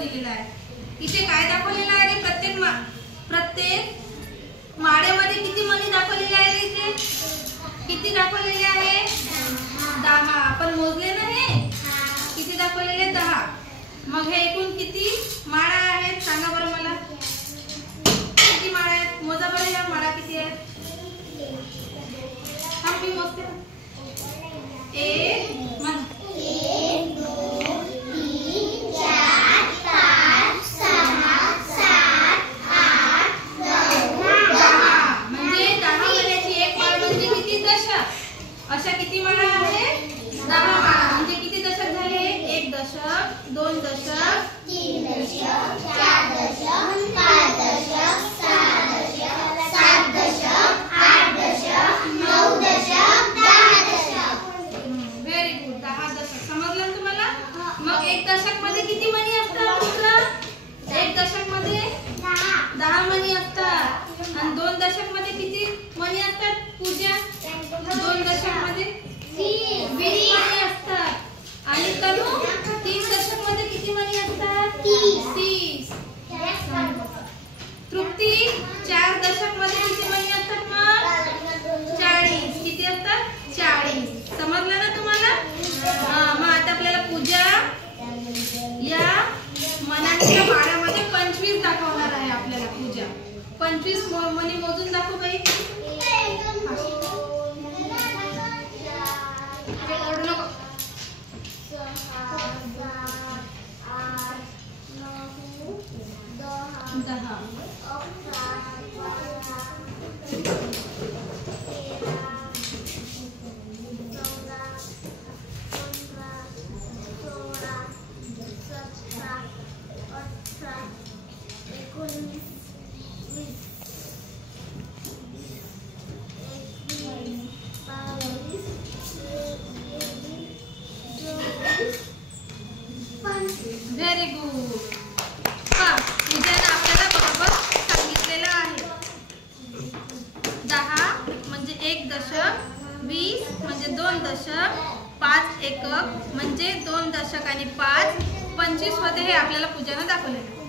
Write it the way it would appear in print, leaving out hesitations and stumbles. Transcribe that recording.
दिलेला आहे. इथे काय दाखवलेलं आहे रे? प्रत्येक माळ्यामध्ये किती मणी दाखवलेले आहे रे? इथे किती दाखवलेले आहे? 10. आपण मोजले ना हे किती दाखवलेले? 10. मग हे एकूण किती माळा आहेत सांगा बरं मला. किती माळा आहेत? मोजा बरं या माळा किती आहेत. हा मी मोजते. 1 मग 1 2 3 4 5 6 7 8 9 10. म्हणजे 10 माळ्याची एक माळ म्हणजे किती दशक. अशा किती माळा आहेत? 10 माळा. म्हणजे किती दशक झाले? 1 दशक 2 दशक 3 दशक 4 दशक 5 दशक 6 दशक 7 दशक 8 दशक 9 दशक 10 दशक. Very good. 10 दशक समजलं ना तुम्हाला. मग 1 दशक मध्ये किती मणी असतात मित्र? 1 दशक मध्ये 10 मणी असतात. आणि 2 दशक मध्ये किती मणी असतात पूजा? 2 दशक मध्ये 20 मणी असतात. आणि तनु 3 दशक मध्ये किती मणी असतात? 30. तृप्ती 4 दशक मध्ये किती मणी असतात मग? 40. किती असतात? 40. समजलं ना तुम्हाला. मग आता आपल्याला पूजा या मनांच्या माळ्यामध्ये 25 दाखवणार आहे. आपल्याला पूजा 25 मणी मोजून दाखव बाई. ओरडू नको. 10 व्हेरी गुड. पूजाने आपल्याला बरोबर सांगितलेलं आहे. 10 म्हणजे 1 दशक, 20 म्हणजे 2 दशक, 5 एकक म्हणजे 2 दशक आणि 5 25 मध्ये हे आपल्याला पूजाने दाखवलेलं आहे.